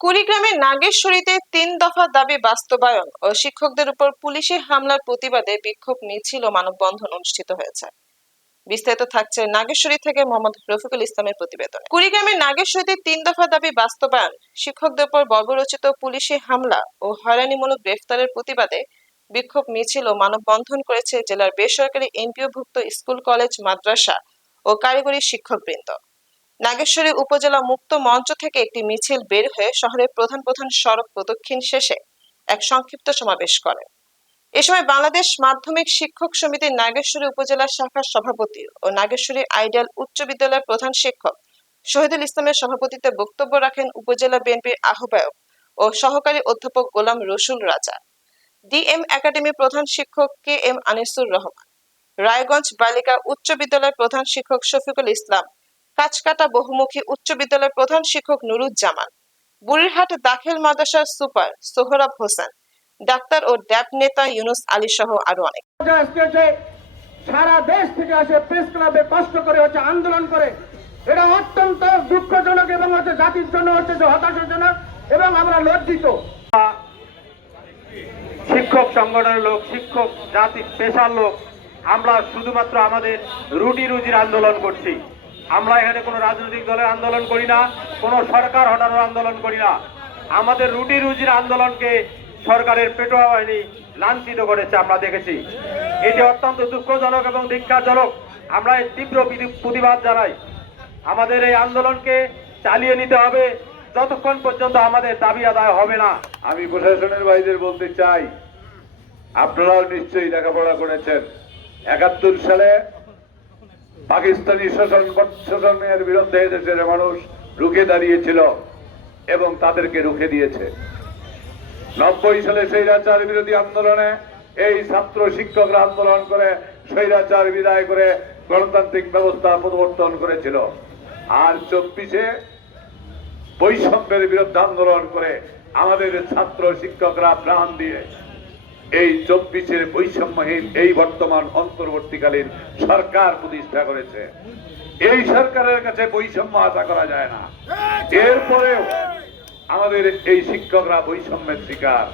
কুড়িগ্রামের নাগেশ্বরীতে তিন দফা দাবি বাস্তবায়ন ও শিক্ষকদের উপর পুলিশি হামলার প্রতিবাদে বিক্ষোভ মিছিল ও মানববন্ধন অনুষ্ঠিত হয়েছে। বিস্তারিত থাকছে নাগেশ্বরী থেকে মোহাম্মদ রফিকুল ইসলামের প্রতিবেদন। কুড়িগ্রামের নাগেশ্বরীতে তিন দফা দাবি বাস্তবায়ন, শিক্ষকদের উপর বর্বরচিত পুলিশি হামলা ও হয়রানিমূলক গ্রেফতারের প্রতিবাদে বিক্ষোভ মিছিল ও মানববন্ধন করেছে জেলার বেসরকারি এনপিওভুক্ত স্কুল, কলেজ, মাদ্রাসা ও কারিগরি শিক্ষকবৃন্দ। নাগেশ্বরী উপজেলা মুক্ত মঞ্চ থেকে একটি মিছিল বের হয়ে শহরের প্রধান প্রধান সড়ক প্রদক্ষিণ শেষে এক সংক্ষিপ্ত সমাবেশ করে। এ সময় বাংলাদেশ মাধ্যমিক শিক্ষক সমিতির নাগেশ্বরী উপজেলা শাখার সভাপতি ও নাগেশ্বরী আইডিয়াল উচ্চ বিদ্যালয়ের প্রধান শিক্ষক শহীদুল ইসলামের সভাপতিত্বে বক্তব্য রাখেন উপজেলা বিএনপির আহ্বায়ক ও সহকারী অধ্যাপক গোলাম রসুল রাজা। ডিএম একাডেমির প্রধান শিক্ষক কে এম আনিসুর রহমান। রায়গঞ্জ বালিকা উচ্চ বিদ্যালয়ের প্রধান শিক্ষক শফিকুল ইসলাম কাছকাটা বহুমুখী উচ্চ বিদ্যালয়ের প্রধান শিক্ষক নুরুজ্জামান, বুড়িরহাট দাখিল মাদ্রাসার সুপার সোহরাব হোসেন, ডাক্তার ও ড্যাব নেতা ইউনুস আলী সহ আরও অনেক। সারা দেশ থেকে আসে প্রেস ক্লাবে কষ্ট করে হচ্ছে আন্দোলন করে। এটা অত্যন্ত দুঃখজনক এবং হচ্ছে জাতির জন্য হচ্ছে যে হতাশাজনক এবং আমরা লজ্জিত। শিক্ষক সংগঠনের লোক, শিক্ষক জাতির পেশার লোক, আমরা শুধুমাত্র আমাদের রুটি রুজির আন্দোলন করছি। আমরা এখানে কোনো রাজনৈতিক দলের আন্দোলন করি না, কোনো সরকার হটানোর আন্দোলন করি না। আমাদের রুটি রুজির আন্দোলনকে সরকারের পেটোয়া বাহিনী লাঞ্ছিত করেছে, আমরা দেখেছি। এটি অত্যন্ত দুঃখজনক এবং ধিক্ষারজনক আমরা এর তীব্র প্রতিবাদ জানাই। আমাদের এই আন্দোলনকে চালিয়ে নিতে হবে। যতক্ষণ পর্যন্ত আমাদের দাবি আদায় হবে না। আমি প্রশাসনের ভাইদের বলতে চাই, আপনারাও নিশ্চয়ই লেখাপড়া করেছেন। একাত্তর সালে পাকিস্তানি শোষণ শোষণের বিরুদ্ধে দেশের মানুষ রুখে দাঁড়িয়েছিল এবং তাদেরকে রুখে দিয়েছে। নব্বই সালে স্বৈরাচার বিরোধী আন্দোলনে এই ছাত্র শিক্ষকরা আন্দোলন করে স্বৈরাচার বিদায় করে গণতান্ত্রিক ব্যবস্থা প্রবর্তন করেছিল। আর চব্বিশে বৈষম্যের বিরুদ্ধে আন্দোলন করে আমাদের ছাত্র শিক্ষকরা প্রাণ দিয়ে এই চব্বিশের বৈষম্যহীন এই বর্তমান অন্তর্বর্তীকালীন সরকার প্রতিষ্ঠা করেছে। এই সরকারের কাছে বৈষম্য আশা করা যায় না। এরপরেও আমাদের এই শিক্ষকরা বৈষম্যের শিকার।